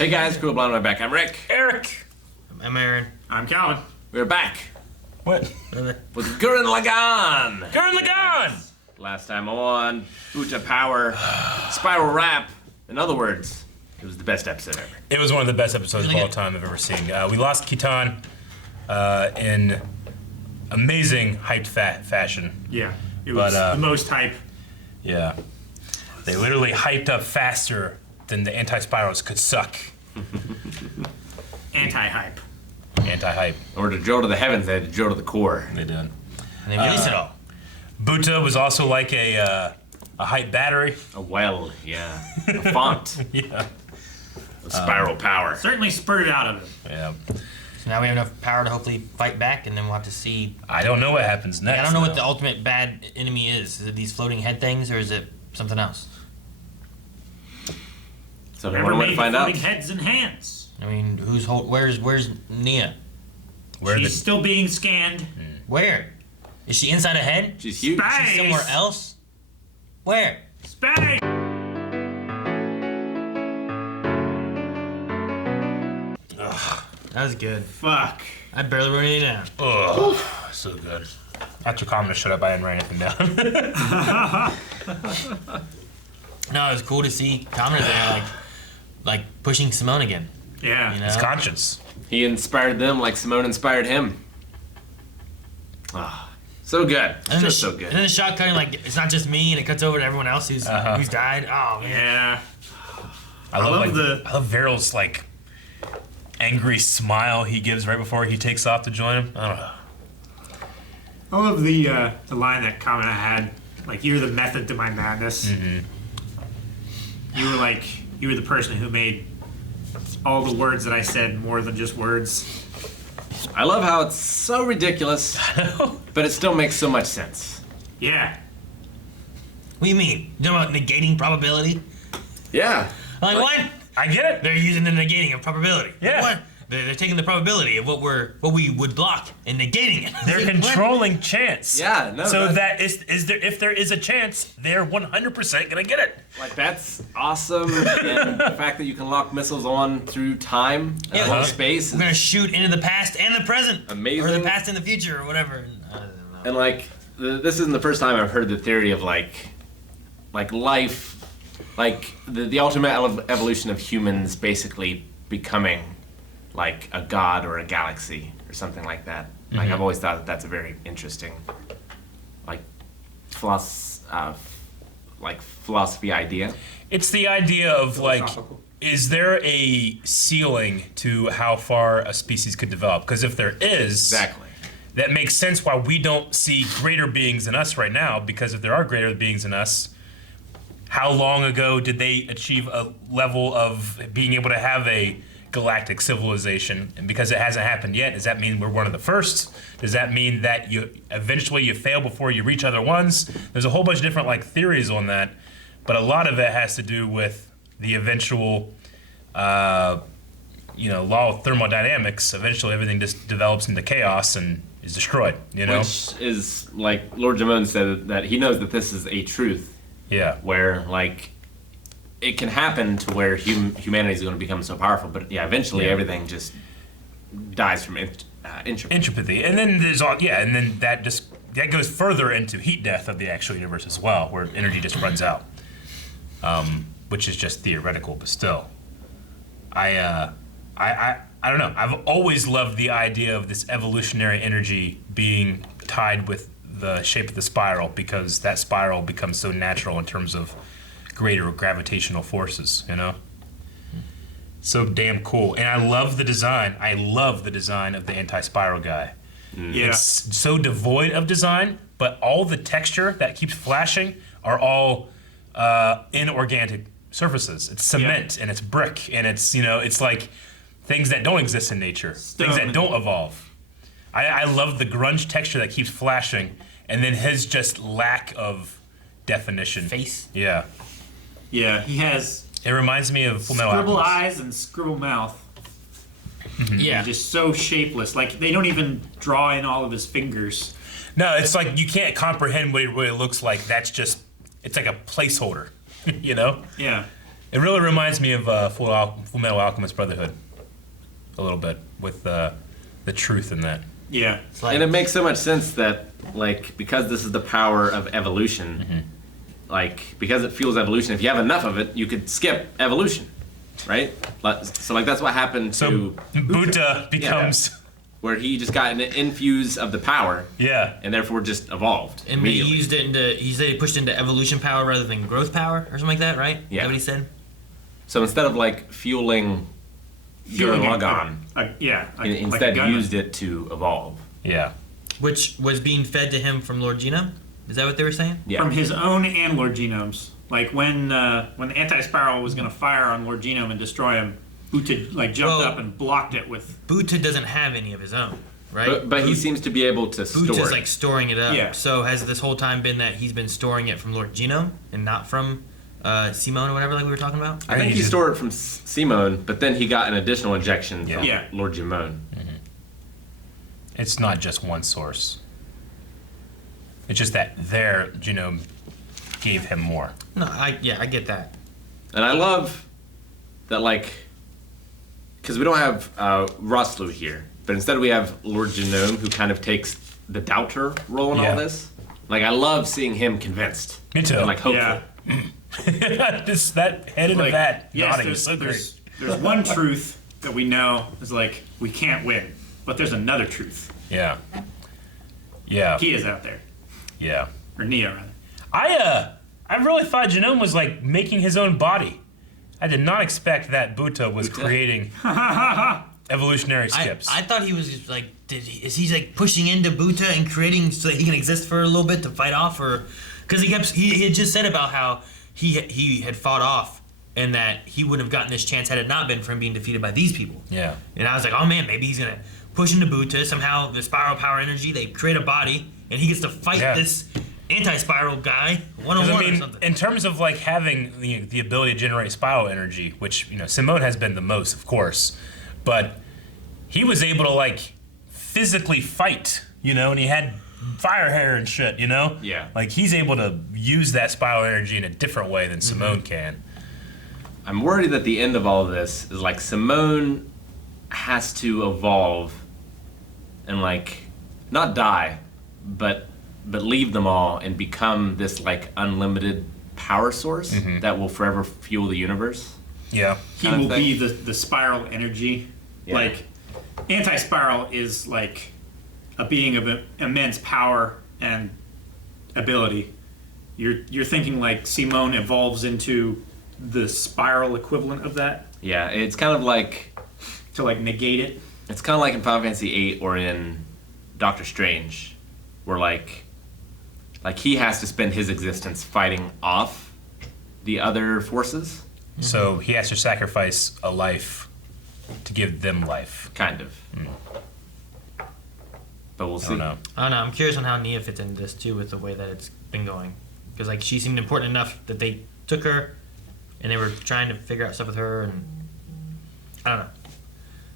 Hey guys, cool blind on my back. I'm Rick. Eric. I'm Aaron. I'm Calvin. We're back What? with Gurren Lagann. Gurren Lagann. Last time on, Uta Power, Spiral Rap. In other words, it was the best episode ever. It was one of the best episodes of all time I've ever seen. We lost Khitan in amazing hyped fashion. Yeah, it was the most hype. Yeah. They literally hyped up faster than the anti-spirals could suck. Anti-hype. Anti-hype. In order to drill to the heavens, they had to drill to the core. They did. And they released it all. Buta was also like a hype battery. A well, yeah. A font. Yeah. A spiral power. Certainly spurted out of it. Yeah. So now we have enough power to hopefully fight back, and then we'll have to see. I don't know what happens next. I don't know what though. the ultimate bad enemy is. Is it these floating head things, or is it something else? So we Never want made to find floating out. heads and hands. I mean, where's Nia? Where She's the, still being scanned. Where? Is she inside a head? She's huge. Space. She's somewhere else? Where? Space! That was good. Fuck. I barely wrote anything down. ugh, so good. After Common to shut up, I didn't write anything down. No, it was cool to see Commoner there, like pushing Simone again. Yeah. You know? His conscience. He inspired them like Simone inspired him. Ah, so good. And Just so And good. then the shot cutting, like it's not just me, and it cuts over to everyone else who's died. Oh man. Yeah. I love the- I love Veryl's like angry smile he gives right before he takes off to join him. I don't know. I love the line that Kamina had, like, you're the method to my madness. Mm-hmm. You were the person who made all the words that I said more than just words. I love how it's so ridiculous, but it still makes so much sense. Yeah. What do you mean? You talking about negating probability? Yeah. Like what? I get it. They're using the negating of probability. Yeah. What? They're taking the probability of what we would block and negating it. They're What? controlling chance. Yeah, no, So that- that is there. If there is a chance, they're 100% gonna get it. Like, that's awesome. And the fact that you can lock missiles on through time Yeah, and space. We're gonna shoot into the past and the present. Amazing. Or the past and the future, or whatever. I don't know. And like, this isn't the first time I've heard the theory of like life, like the ultimate evolution of humans basically becoming like a god or a galaxy or something like that. Like, I've always thought that that's a very interesting, like, philosophy idea. It's the idea of like, Philosophical. is there a ceiling to how far a species could develop? Because if there is, Exactly. that makes sense why we don't see greater beings than us right now, because if there are greater beings than us, how long ago did they achieve a level of being able to have a galactic civilization? And because it hasn't happened yet, does that mean we're one of the first? Does that mean that you eventually you fail before you reach other ones? There's a whole bunch of different like theories on that, but a lot of it has to do with the eventual law of thermodynamics. Eventually everything just develops into chaos and is destroyed, you know? Which is, like, Lord Genome said that he knows that this is a truth Yeah. where, like, it can happen to where humanity is going to become so powerful, but yeah, eventually everything just dies from entropy. Entropy. And then there's and then that goes further into heat death of the actual universe as well, where energy just runs out. Which is just theoretical, but still. I don't know. I've always loved the idea of this evolutionary energy being tied with the shape of the spiral, because that spiral becomes so natural in terms of greater gravitational forces, you know? So damn cool. And I love the design. I love the design of the anti-spiral guy. Yeah. It's so devoid of design, but all the texture that keeps flashing are all inorganic surfaces. It's cement and it's brick and it's, it's like things that don't exist in nature, things that don't evolve. I love the grunge texture that keeps flashing, and then his just lack of definition. Face. Yeah. Yeah, he has It reminds me of Full Metal scribble Alchemist. eyes and scribble mouth. Yeah. Just so shapeless. Like, they don't even draw in all of his fingers. No, it's like you can't comprehend what it really looks like. That's just, it's like a placeholder, you know? Yeah. It really reminds me of Full Metal Alchemist Brotherhood, a little bit, with the truth in that. Yeah. It's like, And it makes so much sense that, like, because this is the power of evolution, Mm-hmm. like, because it fuels evolution, if you have enough of it, you could skip evolution, right? So, like, that's what happened So to Buddha becomes, where he just got an infuse of the power, yeah. and therefore just evolved and he immediately. used it into, he said he pushed into evolution power rather than growth power or something like that, right? Is Yeah. that what he said? So instead of, like, fueling Gurren Lagann, Like instead a gunman. used it to evolve. Yeah. Which was being fed to him from Lord Genome? Is that what they were saying? Yeah. From his own and Lord Genome's. Like when the anti-spiral was gonna fire on Lord Genome and destroy him, Buta like jumped Well- up and blocked it with. Buta doesn't have any of his own, right? But he seems to be able to store Buta's it. like storing it up. Yeah. So has this whole time been that he's been storing it from Lord Genome and not from Simone or whatever, like we were talking about? I think he stored it from Simone, but then he got an additional injection from Yeah. Lord Genome. It's not just one source. It's just that their genome gave him more. No, I get that. And I love that, like, because we don't have Roslu here, but instead we have Lord Genome, who kind of takes the doubter role in Yeah. all this. Like, I love seeing him convinced. Me too. And, like, hopeful. Yeah. Just that head into Like, that yes, nodding is so great. there's one truth that we know is like we can't win, but there's another truth. Yeah. Yeah. He is out there, Yeah. or Neo rather. I really thought Genome was like making his own body. I did not expect that Buta was creating evolutionary skips. I thought he was just like, is he like pushing into Buta and creating so that he can exist for a little bit to fight off, or because he had just said about how he had fought off and that he wouldn't have gotten this chance had it not been for him being defeated by these people. Yeah. And I was like, oh man, maybe he's gonna push into Buta somehow. The spiral power energy, they create a body, and he gets to fight Yeah. this anti-spiral guy one on 'Cause, one I or mean, something. in terms of like having the ability to generate spiral energy, which Simone has been the most, of course, but he was able to like physically fight, and he had fire hair and shit, Yeah. Like he's able to use that spiral energy in a different way than Simone can. I'm worried that the end of all of this is, like, Simone has to evolve and, like, not die, but leave them all and become this, like, unlimited power source that will forever fuel the universe. Yeah. He Kind of will thing. be the spiral energy. Yeah. Like anti-spiral is like a being of immense power and ability. You're thinking like Simone evolves into the spiral equivalent of that Yeah, it's kind of like to like negate it. It's kind of like in Final Fantasy VIII or in Doctor Strange, where like he has to spend his existence fighting off the other forces, So he has to sacrifice a life to give them life. kind of. But we'll I see. don't know. I don't know. I'm curious on how Nia fits into this too, with the way that it's been going, because like she seemed important enough that they took her, and they were trying to figure out stuff with her, and I don't know.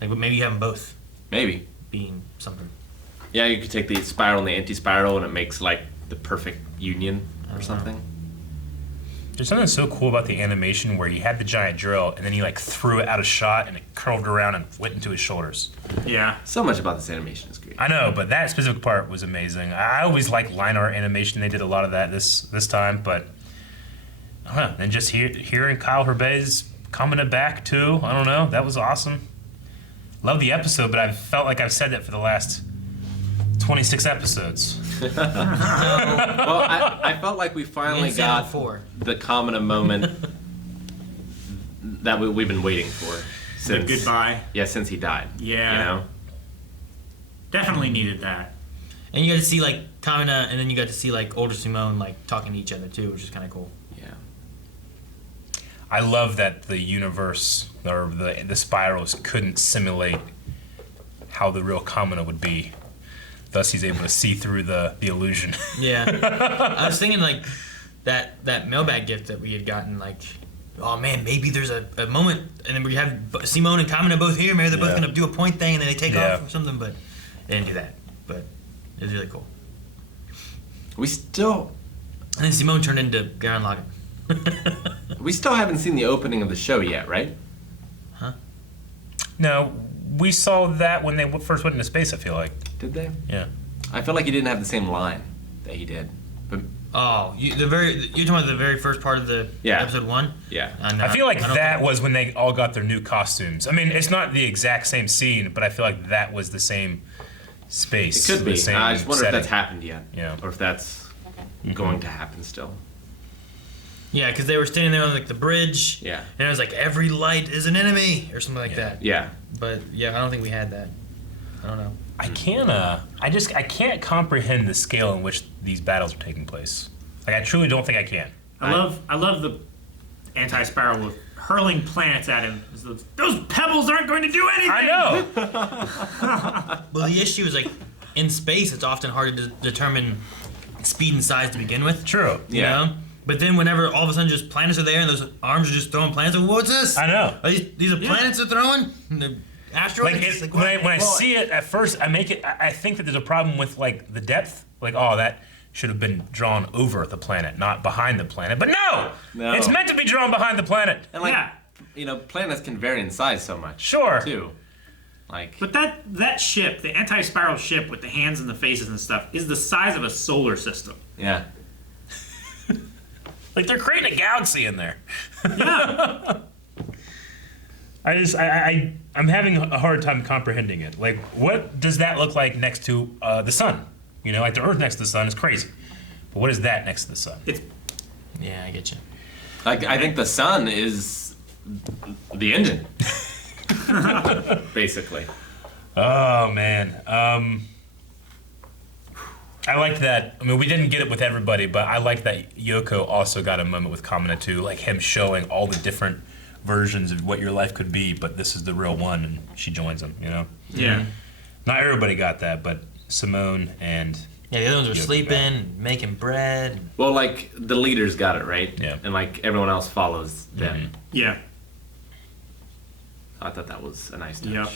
Like, but maybe you have them both Maybe. being something. Yeah, you could take the spiral and the anti-spiral, and it makes like the perfect union or something. There's something so cool about the animation where he had the giant drill and then he like threw it out of shot and it curved around and went into his shoulders. Yeah. So much about this animation is great. I know, but that specific part was amazing. I always like line art animation. They did a lot of that this time, but I don't know. And just hearing Kyle Herbay's coming it back too, I don't know. That was awesome. Love the episode, but I felt like I've said that for the last 26 episodes. Well, I felt like we finally Insane got 4. the Kamina moment that we've been waiting for The since goodbye. Yeah, since he died. Yeah. You know? Definitely needed that. And you got to see like Kamina, and then you got to see like older Simone like talking to each other too, which is kind of cool. Yeah. I love that the universe or the spirals couldn't simulate how the real Kamina would be. Thus, he's able to see through the illusion. Yeah. I was thinking like that mailbag gift that we had gotten, like, oh man, maybe there's a moment, and then we have Simone and Kamina both here. Maybe they're both Yeah. gonna do a point thing, and then they take Yeah. off or something. But they didn't do that. But it was really cool. We still And then Simone turned into Gurren Lagann. We still haven't seen the opening of the show yet, right? No, we saw that when they first went into space, I feel like. Did they? Yeah. I feel like he didn't have the same line that he did. But Oh, you're talking about the very first part of the Yeah. episode 1? yeah. I feel like don't that think- was when they all got their new costumes. I mean, it's not the exact same scene, but I feel like that was the same space. It could the be. same I just wonder setting. if that's happened yet. Yeah. Or if that's going to happen still. Yeah, because they were standing there on like the bridge. Yeah. And it was like every light is an enemy or something like that. Yeah. But yeah, I don't think we had that. I don't know. I can't comprehend the scale in which these battles are taking place. Like, I truly don't think I can. I love the anti-spiral with hurling planets at him. Those pebbles aren't going to do anything. I know. Well, the issue is like in space, it's often hard to determine speed and size to begin with. True. You Yeah. know? But then whenever all of a sudden just planets are there and those arms are just throwing planets, like, what's this? I know. Are these are planets they're throwing? And they're asteroids? Like, It's like, when I what? see it at first, I think that there's a problem with like the depth. Like, oh, that should have been drawn over the planet, not behind the planet. But no, it's meant to be drawn behind the planet. And like, Yeah. you know, planets can vary in size so much. Sure. Too. Like, But that ship, the anti-spiral ship with the hands and the faces and stuff, is the size of a solar system. yeah. Like, they're creating a galaxy in there. Yeah. I'm having a hard time comprehending it. Like, what does that look like next to the sun? You know, like the Earth next to the sun is crazy. But what is that next to the sun? It's Yeah, I get you. Like, I think the sun is the engine. Basically. Oh, man. I liked that. I mean, we didn't get it with everybody, but I like that Yoko also got a moment with Kamina too, like him showing all the different versions of what your life could be, but this is the real one, and she joins him, you know? yeah. Not everybody got that, but Simone and... Yeah, the other ones are Yeah, sleeping, making bread. Well, like, the leaders got it, right? Yeah. And, like, everyone else follows them. Yeah. I thought that was a nice touch. Yep.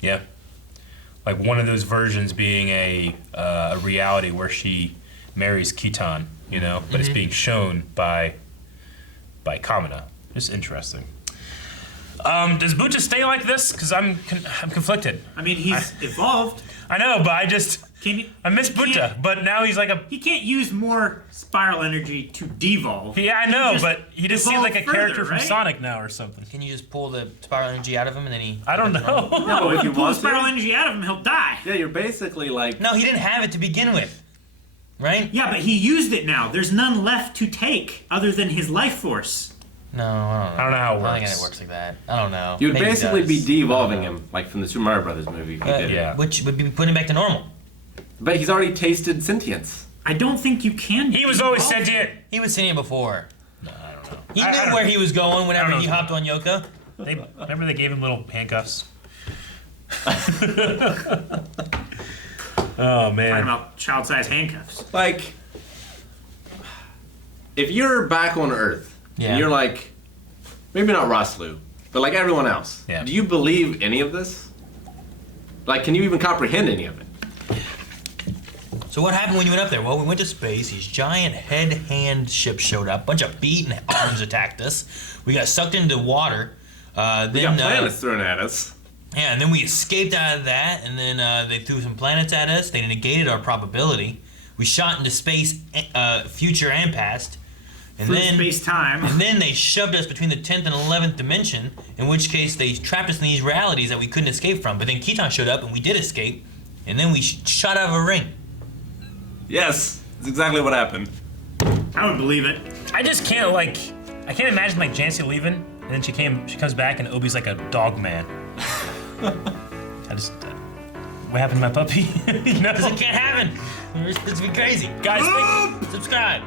Yeah. Like one of those versions being a reality where she marries Kitan, you know, but it's being shown by Kamina. Just interesting. Does Buta stay like this? Because I'm conflicted. I mean, he's evolved. I know, but I miss he Buta, can't- but now he's like a... He can't use more spiral energy to devolve. Yeah, I know, just but he just seems like a evolve character further, from right? Sonic now or something. Can you just pull the spiral energy out of him and then he... I don't know. No, if you Pull the want spiral to. energy out of him, he'll die. Yeah, you're basically like. No, he didn't have it to begin with. Right? Yeah, but he used it now. There's none left to take other than his life force. No, I don't know. I don't know how it I don't think works. it works like that. I don't know. You would Maybe it basically be does. de-evolving him, like from the Super Mario Brothers movie. If you did. yeah. Which would be putting him back to normal. But he's already tasted sentience. I don't think you can. He was always de-evolve. sentient. He was sitting before. No, I don't know. He I knew don't where he was going whenever I don't he know. hopped on Yoko. Remember they gave him little handcuffs? Oh, Talking man. about child-sized handcuffs. Like, if you're back on Earth, Yeah. and you're like, maybe not Roslu, but like everyone else, Yeah. do you believe any of this? Like, can you even comprehend any of it? So what happened when you went up there? Well, we went to space. These giant hand ships showed up. Bunch of beaten arms attacked us. We got sucked into water. We got planets thrown at us. Yeah, and then we escaped out of that, and then they threw some planets at us. They negated our probability. We shot into space, future and past, and Through then space-time. and then they shoved us between the 10th and 11th dimension. In which case, they trapped us in these realities that we couldn't escape from. But then Keaton showed up, and we did escape, and then we shot out of a ring. Yes, that's exactly what happened. I would believe it. I just can't, like... I can't imagine, like, Jancy leaving, and then she comes back, and Obi's like a dog man. I just... what happened to my puppy? You know? Because it can't happen. It's be crazy. Guys, Subscribe.